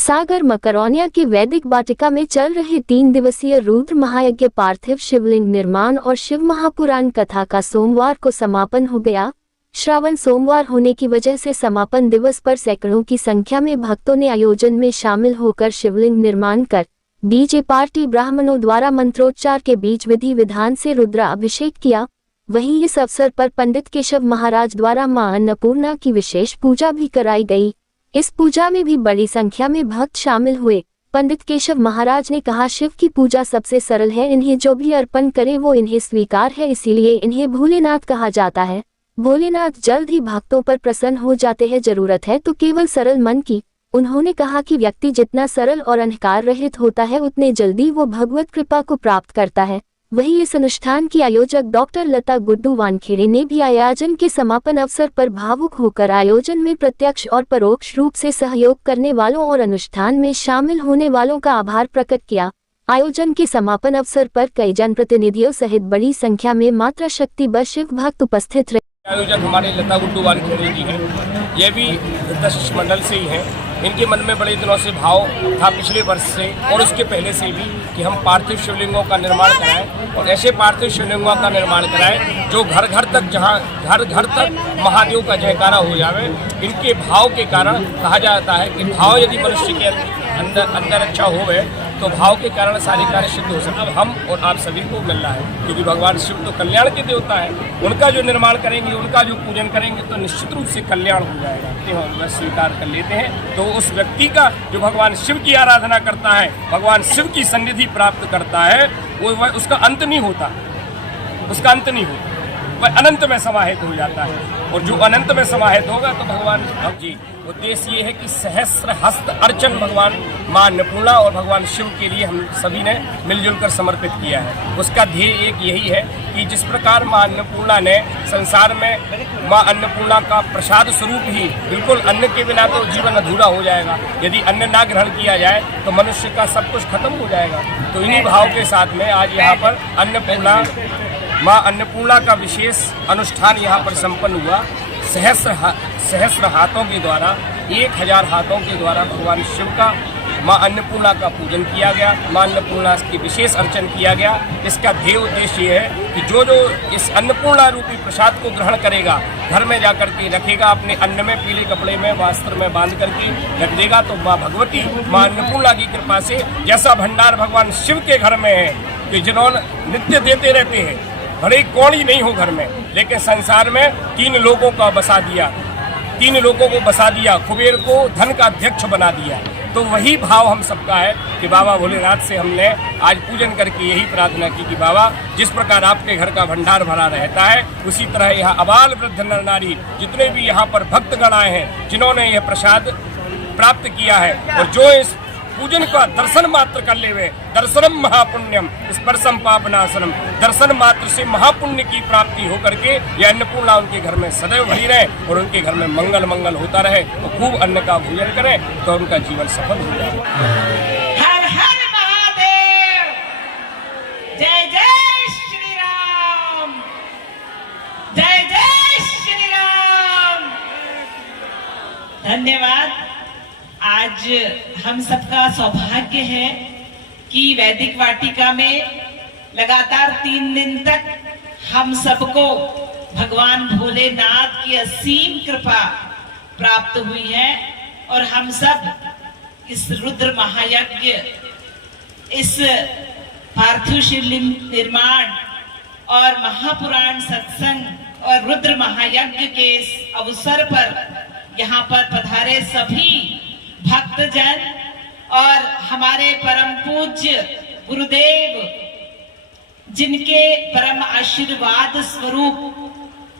सागर मकरौनिया की वैदिक वाटिका में चल रहे 3 दिवसीय रुद्र महायज्ञ पार्थिव शिवलिंग निर्माण और शिव महापुराण कथा का सोमवार को समापन हो गया। श्रावण सोमवार होने की वजह से समापन दिवस पर सैकड़ों की संख्या में भक्तों ने आयोजन में शामिल होकर शिवलिंग निर्माण कर डीजे पार्टी ब्राह्मणों द्वारा मंत्रोच्चार के बीच विधि विधान से रुद्राभिषेक किया। वहीं इस अवसर पर पंडित केशव महाराज द्वारा मां अन्नपूर्णा की विशेष पूजा भी कराई गई। इस पूजा में भी बड़ी संख्या में भक्त शामिल हुए। पंडित केशव महाराज ने कहा, शिव की पूजा सबसे सरल है, इन्हें जो भी अर्पण करे वो इन्हें स्वीकार है, इसीलिए इन्हें भोलेनाथ कहा जाता है। भोलेनाथ जल्द ही भक्तों पर प्रसन्न हो जाते हैं, जरूरत है तो केवल सरल मन की। उन्होंने कहा कि व्यक्ति जितना सरल और अहंकार रहित होता है उतने जल्दी वो भगवत कृपा को प्राप्त करता है। वहीं इस अनुष्ठान की आयोजक डॉक्टर लता गुड्डू वानखेड़े ने भी आयोजन के समापन अवसर पर भावुक होकर आयोजन में प्रत्यक्ष और परोक्ष रूप से सहयोग करने वालों और अनुष्ठान में शामिल होने वालों का आभार प्रकट किया। आयोजन के समापन अवसर पर कई जनप्रतिनिधियों सहित बड़ी संख्या में मात्रा शक्ति व शिव भक्त उपस्थित रहे। आयोजक हमारे लता गुड्डू वानखेड़े जी हैं। ये भी दश मंडल से ही हैं। इनके मन में बड़े दिनों से भाव था, पिछले वर्ष से और उसके पहले से भी, कि हम पार्थिव शिवलिंगों का निर्माण कराएं और ऐसे पार्थिव शिवलिंगों का निर्माण कराएं जो घर घर तक, जहां घर घर तक महादेव का जयकारा हो जावे। इनके भाव के कारण कहा जाता है कि भाव यदि मनुष्य के अंदर अच्छा होवे तो भाव के कारण सारे कार्य सिद्ध हो सकते। अब हम और आप सभी को मिल रहा है, क्योंकि भगवान शिव तो कल्याण के देवता है। उनका जो निर्माण करेंगे, उनका जो पूजन करेंगे तो निश्चित रूप से कल्याण हो जाएगा। हम स्वीकार कर लेते हैं तो उस व्यक्ति का जो भगवान शिव की आराधना करता है, भगवान शिव की सन्निधि प्राप्त करता है, वो उसका अंत नहीं होता, उसका अंत नहीं होता, वह अनंत में समाहित हो जाता है। और जो अनंत में समाहित होगा तो भगवान जी, उद्देश्य ये है कि सहस्र हस्त अर्चन भगवान मां अन्नपूर्णा और भगवान शिव के लिए हम सभी ने मिलजुल कर समर्पित किया है। उसका ध्येय एक यही है कि जिस प्रकार मां अन्नपूर्णा ने संसार में, मां अन्नपूर्णा का प्रसाद स्वरूप ही, बिल्कुल अन्न के बिना तो जीवन अधूरा हो जाएगा। यदि अन्न ना ग्रहण किया जाए तो मनुष्य का सब कुछ खत्म हो जाएगा। तो इन्हीं भाव के साथ में आज यहाँ पर अन्नपूर्णा, मां अन्नपूर्णा का विशेष अनुष्ठान यहाँ पर संपन्न हुआ। सहस्र हाथों के द्वारा, 1000 हाथों के द्वारा भगवान शिव का, मां अन्नपूर्णा का पूजन किया गया, मां अन्नपूर्णा की विशेष अर्चन किया गया। इसका ध्येय उद्देश्य ये है कि जो इस अन्नपूर्णा रूपी प्रसाद को ग्रहण करेगा, घर में जाकर के रखेगा, अपने अन्न में, पीले कपड़े में, वस्त्र में बांध करके रख देगा, तो मां भगवती, मां अन्नपूर्णा की कृपा से जैसा भंडार भगवान शिव के घर में है कि जिन्होंने नित्य देते रहते हैं, भले कौड़ी नहीं हो घर में, लेकिन संसार में 3 लोगों को बसा दिया, कुबेर को धन का अध्यक्ष बना दिया। तो वही भाव हम सबका है कि बाबा भोलेनाथ से हमने आज पूजन करके यही प्रार्थना की कि बाबा, जिस प्रकार आपके घर का भंडार भरा रहता है, उसी तरह यहाँ अबाल वृद्ध नर नारी जितने भी यहाँ पर भक्तगण आए हैं, जिन्होंने यह प्रसाद प्राप्त किया है और जो इस पूजन का दर्शन मात्र कर लेवे, दर्शनम महापुण्यम स्पर्शम पापनाशनम, दर्शन मात्र से महापुण्य की प्राप्ति हो करके ये अन्नपूर्णा उनके घर में सदैव भरी रहे और उनके घर में मंगल होता रहे। तो खूब अन्न का भोजन करें तो उनका जीवन सफल हो जाए। हर हर महादेव, जय जय श्री राम, जय जय श्री राम। धन्यवाद। आज हम सबका सौभाग्य है कि वैदिक वाटिका में लगातार 3 दिन तक हम सबको भगवान भोलेनाथ की असीम कृपा प्राप्त हुई है और हम सब इस रुद्र महायज्ञ, इस पार्थिव शिवलिंग निर्माण और महापुराण सत्संग और रुद्र महायज्ञ के इस अवसर पर यहाँ पर पधारे सभी भक्तजन और हमारे परम पूज्य गुरुदेव, जिनके परम आशीर्वाद स्वरूप,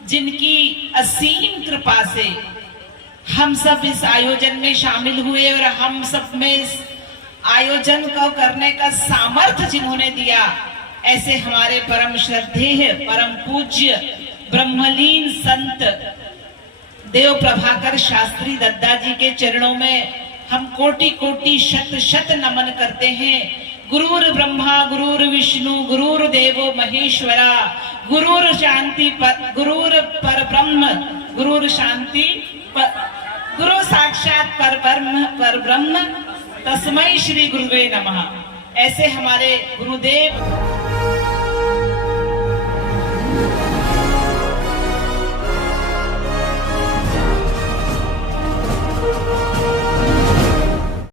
जिनकी असीम कृपा से हम सब इस आयोजन में शामिल हुए और हम सब में इस आयोजन को करने का सामर्थ्य जिन्होंने दिया, ऐसे हमारे परम श्रद्धेय, परम पूज्य ब्रह्मलीन संत देव प्रभाकर शास्त्री दद्दा जी के चरणों में हम कोटि कोटि शत शत नमन करते हैं। गुरुर ब्रह्मा गुरुर विष्णु गुरुर देवो महेश्वरा, गुरुर शांति पर, गुरुर पर ब्रह्म, गुरुर शांति पर, गुरु साक्षात पर ब्रह्म तस्मै श्री गुरुवे नमः। ऐसे हमारे गुरुदेव